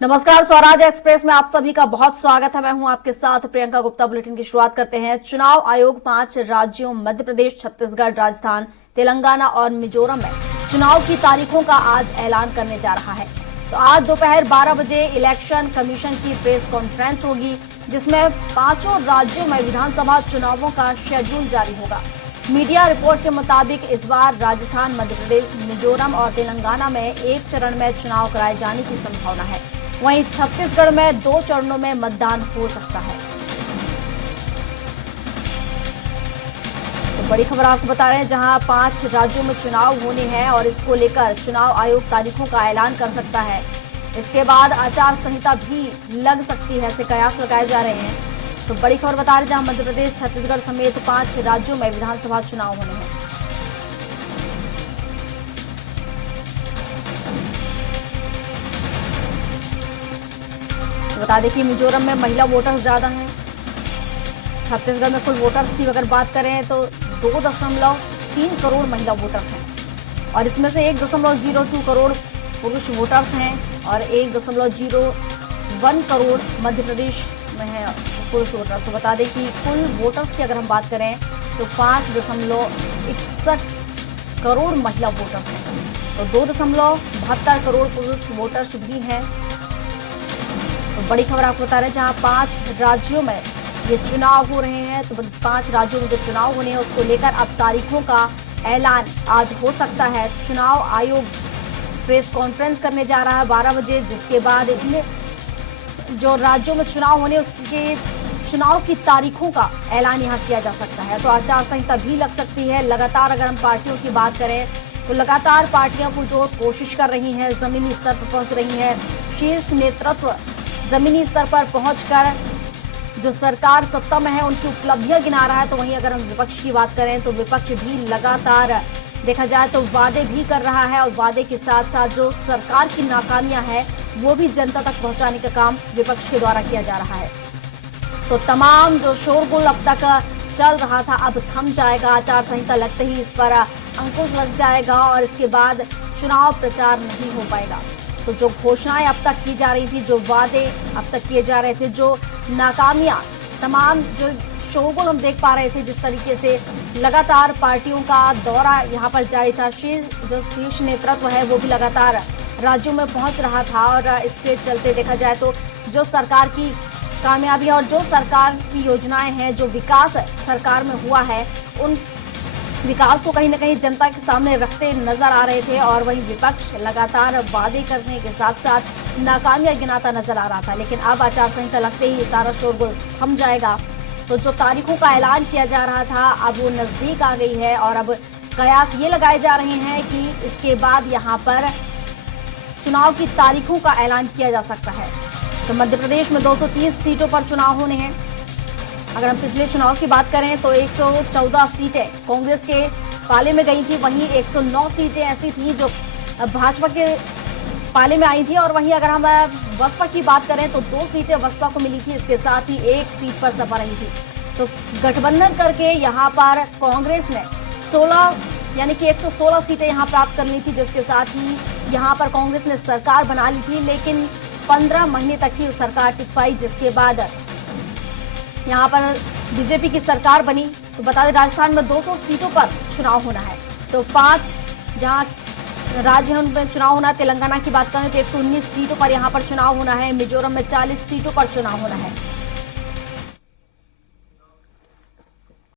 नमस्कार, स्वराज एक्सप्रेस में आप सभी का बहुत स्वागत है। मैं हूं आपके साथ प्रियंका गुप्ता। बुलेटिन की शुरुआत करते हैं। चुनाव आयोग 5 राज्यों मध्य प्रदेश, छत्तीसगढ़, राजस्थान, तेलंगाना और मिजोरम में चुनाव की तारीखों का आज ऐलान करने जा रहा है। तो आज दोपहर 12 बजे इलेक्शन कमीशन की प्रेस कॉन्फ्रेंस होगी, जिसमें पांचों राज्यों में विधानसभा चुनावों का शेड्यूल जारी होगा। मीडिया रिपोर्ट के मुताबिक इस बार राजस्थान, मध्य प्रदेश, मिजोरम और तेलंगाना में एक चरण में चुनाव कराए जाने की संभावना है। वहीं छत्तीसगढ़ में 2 चरणों में मतदान हो सकता है। तो बड़ी खबर आपको बता रहे हैं, जहां 5 राज्यों में चुनाव होने हैं और इसको लेकर चुनाव आयोग तारीखों का ऐलान कर सकता है। इसके बाद आचार संहिता भी लग सकती है, ऐसे कयास लगाए जा रहे हैं। तो बड़ी खबर बता रहे हैं, जहां मध्य प्रदेश, छत्तीसगढ़ समेत 5 राज्यों में विधानसभा चुनाव होने हैं। बता दें कि मिजोरम में महिला वोटर्स ज्यादा हैं। छत्तीसगढ़ में कुल वोटर्स की अगर बात करें तो 2.3 करोड़ महिला वोटर्स हैं और इसमें से 1.02 करोड़ पुरुष वोटर्स हैं और 1.01 करोड़ मध्य प्रदेश में है पुरुष वोटर्स। तो बता दें कि कुल वोटर्स की अगर हम बात करें तो 5.61 करोड़ महिला वोटर्स हैं, तो 2.72 करोड़ पुरुष वोटर्स भी हैं। तो बड़ी खबर आपको बता रहे हैं, जहां 5 राज्यों में ये चुनाव हो रहे हैं। तो 5 राज्यों में जो चुनाव होने हैं उसको लेकर अब तारीखों का ऐलान आज हो सकता है। चुनाव आयोग प्रेस कॉन्फ्रेंस करने जा रहा है 12 बजे, जिसके बाद इतने जो राज्यों में चुनाव होने उसके चुनाव की तारीखों का ऐलान यहाँ किया जा सकता है। तो आचार संहिता भी लग सकती है। लगातार अगर हम पार्टियों की बात करें तो लगातार पार्टियां जो कोशिश कर रही हैं, जमीनी स्तर पर पहुंच रही है। शीर्ष नेतृत्व जमीनी स्तर पर पहुंचकर जो सरकार सत्ता में है उनकी उपलब्धियां गिना रहा है। तो वहीं अगर हम विपक्ष की बात करें तो विपक्ष भी लगातार देखा जाए तो वादे भी कर रहा है और वादे के साथ साथ जो सरकार की नाकामियां हैं वो भी जनता तक पहुंचाने का काम विपक्ष के द्वारा किया जा रहा है। तो तमाम जो शोरगुल अब तक चल रहा था अब थम जाएगा। आचार संहिता लगते ही इस पर अंकुश लग जाएगा और इसके बाद चुनाव प्रचार नहीं हो पाएगा। तो जो घोषणाएं अब तक की जा रही थी, जो वादे अब तक किए जा रहे थे, जो नाकामियां, तमाम जो शोरगुल हम देख पा रहे थे, जिस तरीके से लगातार पार्टियों का दौरा यहाँ पर जारी था, जो शीर्ष नेतृत्व है वो भी लगातार राज्यों में पहुंच रहा था और इसके चलते देखा जाए तो जो सरकार की कामयाबी और जो सरकार की योजनाएं हैं, जो विकास सरकार में हुआ है, उन विकास को कहीं ना कहीं जनता के सामने रखते नजर आ रहे थे। और वहीं विपक्ष लगातार वादे करने के साथ साथ नाकामियां गिनाता नजर आ रहा था। लेकिन अब आचार संहिता लगते ही सारा शोरगुल थम जाएगा। तो जो तारीखों का ऐलान किया जा रहा था अब वो नजदीक आ गई है और अब कयास ये लगाए जा रहे हैं कि इसके बाद यहाँ पर चुनाव की तारीखों का ऐलान किया जा सकता है। तो मध्य प्रदेश में 230 सीटों पर चुनाव होने हैं। अगर हम पिछले चुनाव की बात करें तो 114 सीटें कांग्रेस के पाले में गई थी, वहीं 109 सीटें ऐसी थी जो भाजपा के पाले में आई थी। और वहीं अगर हम बसपा की बात करें तो 2 सीटें बसपा को मिली थी, इसके साथ ही 1 सीट पर सपा रही थी। तो गठबंधन करके यहाँ पर कांग्रेस ने 16 यानी कि 116 सीटें यहाँ प्राप्त कर ली थी, जिसके साथ ही यहाँ पर कांग्रेस ने सरकार बना ली थी। लेकिन 15 महीने तक ही सरकार टिक पाई, जिसके बाद यहाँ पर बीजेपी की सरकार बनी। तो बता दें राजस्थान में 200 सीटों पर चुनाव होना है। तो 5 जहाँ राज्य में चुनाव होना है। तेलंगाना की बात करें तो 119 सीटों पर यहाँ पर चुनाव होना है। मिजोरम में 40 सीटों पर चुनाव होना है।